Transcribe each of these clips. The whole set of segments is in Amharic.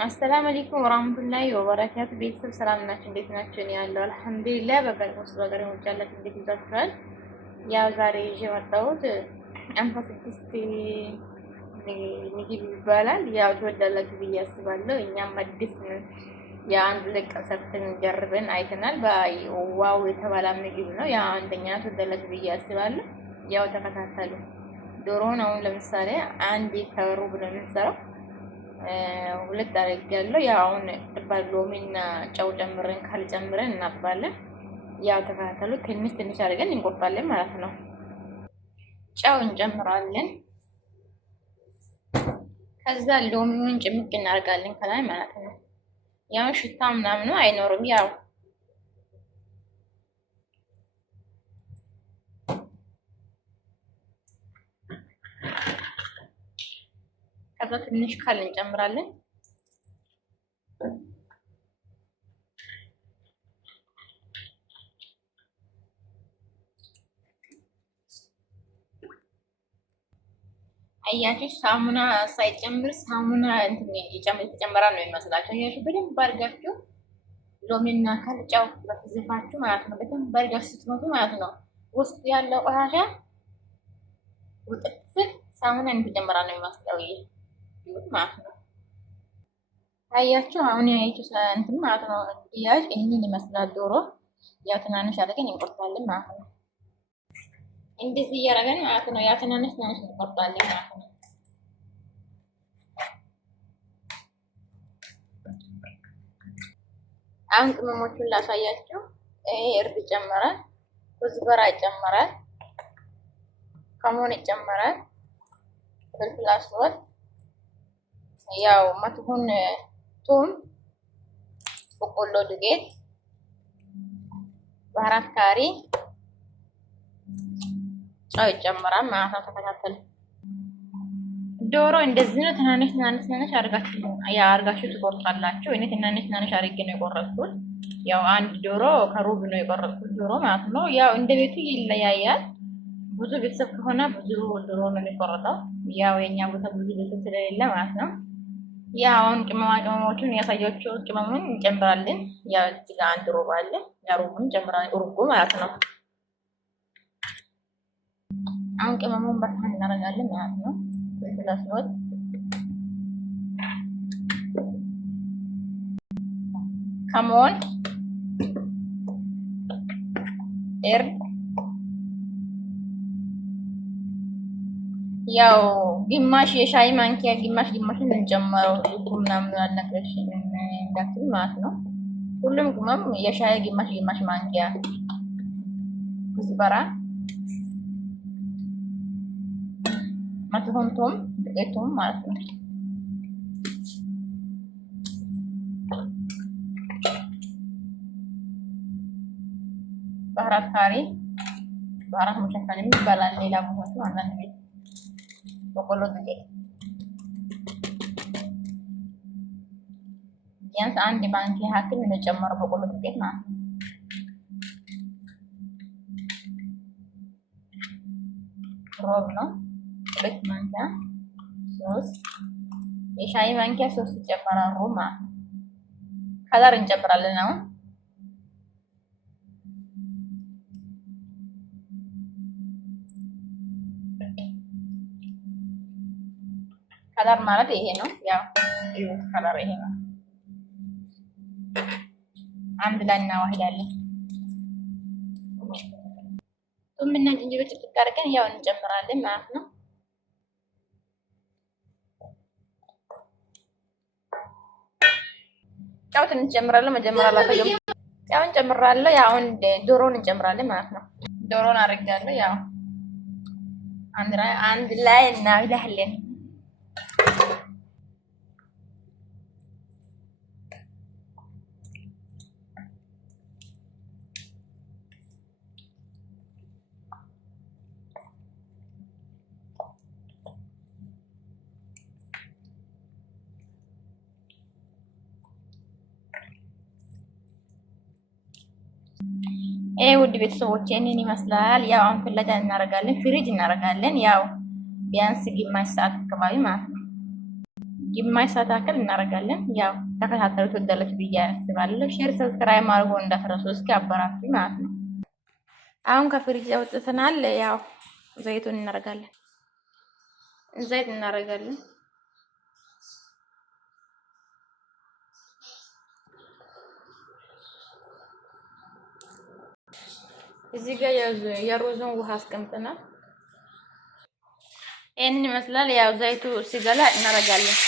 አሰላሙ አለይኩም ወራህመቱላሂ ወበረካቱ። ቤተሰብ ሰላም ናችሁ? እንዴት ናችሁ? እኔ ያለው አልሐምዱሊላህ። በቀን ውስጥ በቀን ወጫለት እንዴት ይዛችኋል? ያው ዛሬ ይዤ መጣሁት አንፋ ስድስት ምግብ ይባላል። ያው ትወዳላችሁ ብዬ አስባለሁ። እኛም አዲስ የአንድ ለቀ ሰርተን ጀርበን አይተናል። በዋው የተባለ ምግብ ነው። ያው አንደኛ ትወዳላችሁ ብዬ አስባለሁ። ያው ተከታተሉ። ዶሮውን አሁን ለምሳሌ አንድ ከሩብ ነው የምንሰራው። ሁለት አድርጌያለሁ። ያው አሁን ጥባል ሎሚና ጨው ጨምረን ካልጨምረን እናጥባለን። ያው ተከታተሉ። ትንሽ ትንሽ አድርገን እንቆርጣለን ማለት ነው። ጨው እንጨምራለን። ከዛ ሎሚውን ጭምቅ እናደርጋለን ከላይ ማለት ነው። ያው ሽታ ምናምን አይኖርም። ያው ከዛ ትንሽ ካል እንጨምራለን። አያችሁ ሳሙና ሳይጨምር ሳሙና የተጨመረ ነው የሚመስላችሁ። አያችሁ በደንብ አድርጋችሁ ሎሚና ካል ጨው በትዝፋችሁ ማለት ነው። በደንብ አድርጋችሁ ስትመቱ ማለት ነው ውስጥ ያለው ቆሻሻ ውጥት ሳሙና የተጨመረ ነው የሚመስለው ማለት ነው። አያችሁ አሁን ያይችሁ እንትን ማለት ነው። ያጅ ይሄንን ይመስላል ዶሮ። ያው ትናንሽ አድርገን እንቆርጣለን ማለት ነው። እንደዚህ እያደረገን ማለት ነው። ያው ትናንሽ እንቆርጣለን ማለት ነው። አሁን ቅመሞቹን ላሳያችሁ። ይሄ እርድ ይጨመራል፣ ኩዝበራ ይጨመራል፣ ከሞን ይጨመራል፣ ፍልፍል አስወጥ፣ ያው መትሁን ቱም፣ በቆሎ ዱቄት፣ ባህራት ካሪ፣ ጨው ይጨመራል ማለት ነው። ተከታተሉ። ዶሮ እንደዚህ ነው። ትናንሽ አድርጋችሁ ትቆርጣላችሁ። እኔ ትናንሽ አድርጌ ነው የቆረጥኩት። ያው አንድ ዶሮ ከሩብ ነው የቆረጥኩት ዶሮ ማለት ነው። ያው እንደ ቤቱ ይለያያል። ብዙ ቤተሰብ ከሆነ ብዙ ዶሮ ነው የሚቆረጠው። ያው የኛ ቦታ ብዙ ቤተሰብ ስለሌለ ማለት ነው። ያው አሁን ቅመሞቹን ያሳያችሁ ቅመሙን እንጨምራለን። ያው እዚህ ጋር አንድ ሩብ አለ። ያው ሩቡን እንጨምራለን። ሩቡ ማለት ነው። አሁን ቅመሙን በታን እናደርጋለን ማለት ነው። ስለስወት ከሞን እርድ ያው ግማሽ የሻይ ማንኪያ ግማሽን እንጨምረው። ምናምን አልነገርሽ እንዳትል ማለት ነው። ሁሉም ቅመም የሻይ ግማሽ ማንኪያ ኩዝበራ መትሁንቱም ዱቄቱም ማለት ነው። ባህራት ካሪ ባህራት ሙሸካሪ ይባላል ሌላ ቦታ አንዳንድ ቤት። በቆሎ ዱቄት ቢያንስ አንድ ማንኪያ ያክል እንጨምረው በቆሎ ዱቄት ማለት ነው። ሮብ ነው 2 ማንኪያ 3 የሻይ ማንኪያ 3 ይጨምራል ሩብ ማለት ነው። ከለር እንጨምራለን አሁን ከለር ማለት ይሄ ነው። ያው ይሁን ከለር ይሄ ነው። አንድ ላይ እናዋህዳለን። ቱምና ዝንጅብል ጥቅጥቅ አድርገን ያው እንጨምራለን ማለት ነው። ጨው ትንሽ እንጨምራለን። መጀመሪያ ላይ ጨው እንጨምራለን። ያው ዶሮን እንጨምራለን ማለት ነው። ዶሮን አድርጋለሁ። ያው አንድ ላይ እናዋህዳለን። ውድ ቤተሰቦች እኔን ይመስላል። ያው አሁን ፍለጋ እናደርጋለን፣ ፍሪጅ እናደርጋለን። ያው ቢያንስ ግማሽ ሰዓት አካባቢ ማለት ነው። ግማሽ ሰዓት ያክል እናደርጋለን። ያው ተከታተሉት ወዳላችሁ ብዬ አስባለሁ። ሼር ሰብስክራይብ ማድረጉ እንዳትረሱ። እስኪ አበራቱ ማለት ነው። አሁን ከፍሪጅ አውጥተናል። ያው ዘይቱን እናደርጋለን። ዘይት እናደርጋለን። እዚህ ጋር የሩዙን ውሃ አስቀምጠናል። ይሄንን ይመስላል። ያው ዘይቱ ሲገላ እናደርጋለን።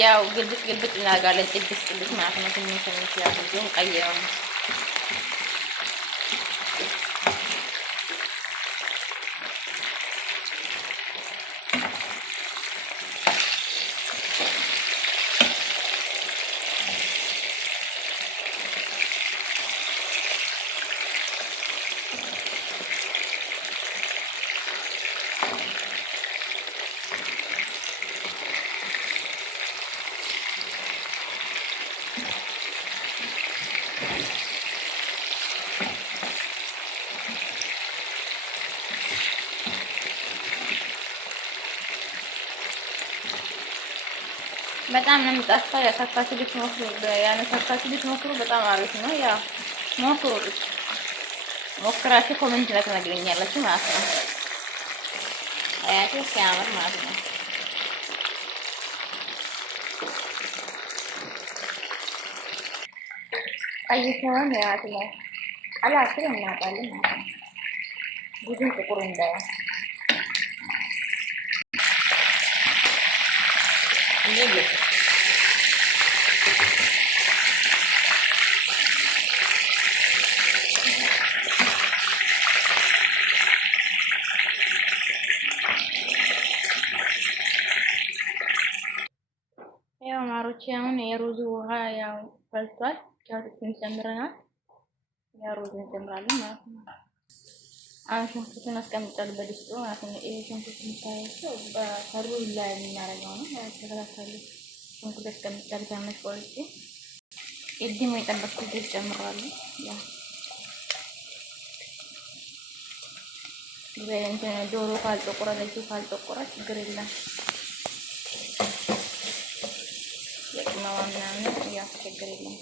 ያው ግልብጥ እናደርጋለን። ጥብስ ማለት ነው። ትንሽ ያው ብዙም ቀይረው ነው። በጣም ነው የሚጣፍጠው። ያሳካችሁ ልትሞክሩ በጣም አሪፍ ነው። ያው ሞክሩት። ሞክራችሁ ኮሜንት ላይ ትነግሩኛላችሁ ማለት ነው። አያችሁ ሲያምር ማለት ነው። ቀይ ሲሆን ያት ላይ አላስር እናውቃለን ማለት ነው። ብዙም ጥቁር እንዳይሆን ያው ማሮቼ አሁን የሩዙ ውሃ ያው ፈልቷል። ቻውትን ጨምረናል። ያው ሩዝ እንጨምራለን ማለት ነው። አሁን ሽንኩርቱን አስቀምጫለሁ በድስቱ ማለት ነው። ይሄ ሽንኩርት የምታያቸው በሩዝ ላይ የምናደርገው ነው። ተከታተሉ። ሽንኩርት አስቀምጫለሁ ታመሽ ቆርጬ ቅድም የጠበቅኩት ጨምራለሁ። ያው እንትን ዶሮ ካልጠቆረ ለጁ ካልጠቆረ ችግር የለም። የቅመማ ምናምን ያው ችግር የለም።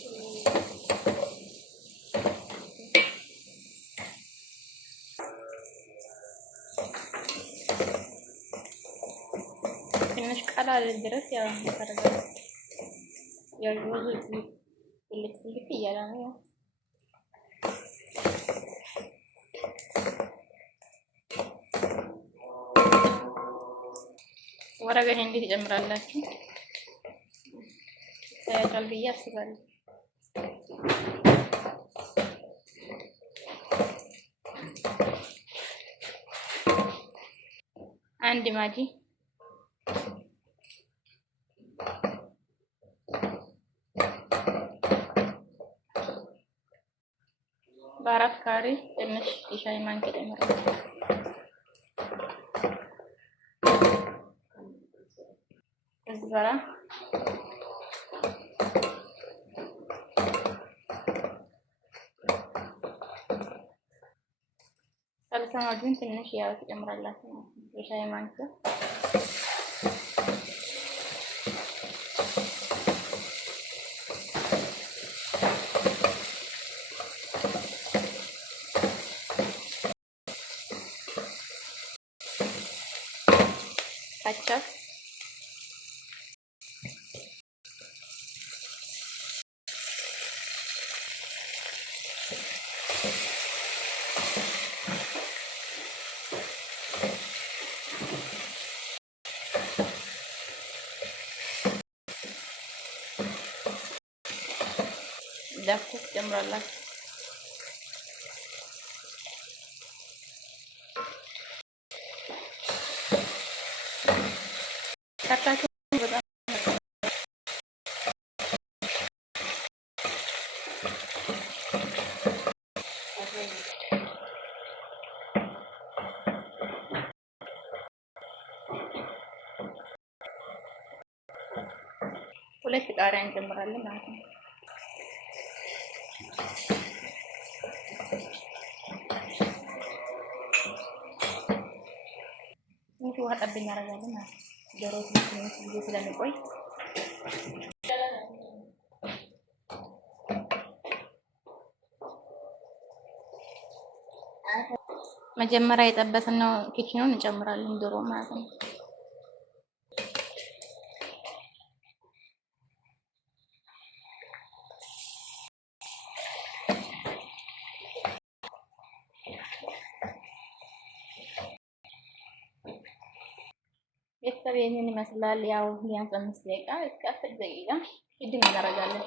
ትንሽ ቀላል ድረስ ያው ተረጋጋ። ያው ብዙ ትልቅ እያለ ነው። ያው ወረቀት እንዴት ትጨምራላችሁ? ታያችኋል ብዬ አስባለሁ። አንድ ማጂ በአራት ካሬ ትንሽ የሻይ ማንኪያ ጨምራለሁ። እዚህ ጋር ሰልሳ ማጁን ትንሽ ያው ትጨምራላችሁ የሻይ ማንኪያ ካቻፕ ዳፍት ጨምራላችሁ። ካቻፕ በጣም ሁለት ቃሪያ እንጨምራለን ማለት ነው። ውሃ ጠብ እናደርጋለን ማለት ነው። ዶሮ ትንሽ ጊዜ ስለሚቆይ መጀመሪያ የጠበስነው ኪችኑን እንጨምራለን ዶሮ ማለት ነው። ቤተሰብ ይሄንን ይመስላል። ያው ቢያንስ 5 ደቂቃ እስከ 10 ደቂቃ ይድን እናደርጋለን።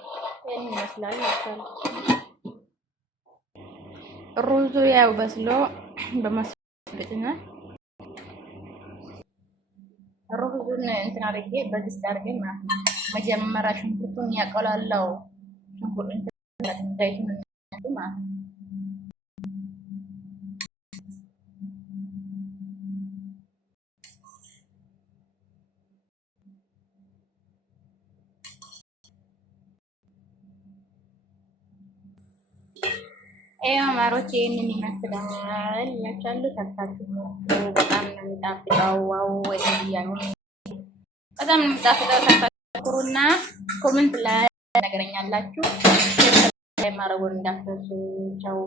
ይሄንን ይመስላል ይመስላል። ሩዙ ያው በስሎ በመስበጥና ሩዙን እንትን አድርጌ በድስት አድርጌ ማለት ነው። መጀመሪያ ሽንኩርቱን ያቆላላው ሽንኩርቱን ዘይቱን ማለት ነው። አማሮች ይሄንን ይመስላል ያቻሉ ተካችሁ በጣም ነው የሚጣፍጠው። ዋው ወዲያው በጣም ነው የሚጣፍጠው። ተፈክሩና ኮሜንት ላይ ነገረኛላችሁ። ማረጉን እንዳትረሱ። ቻው።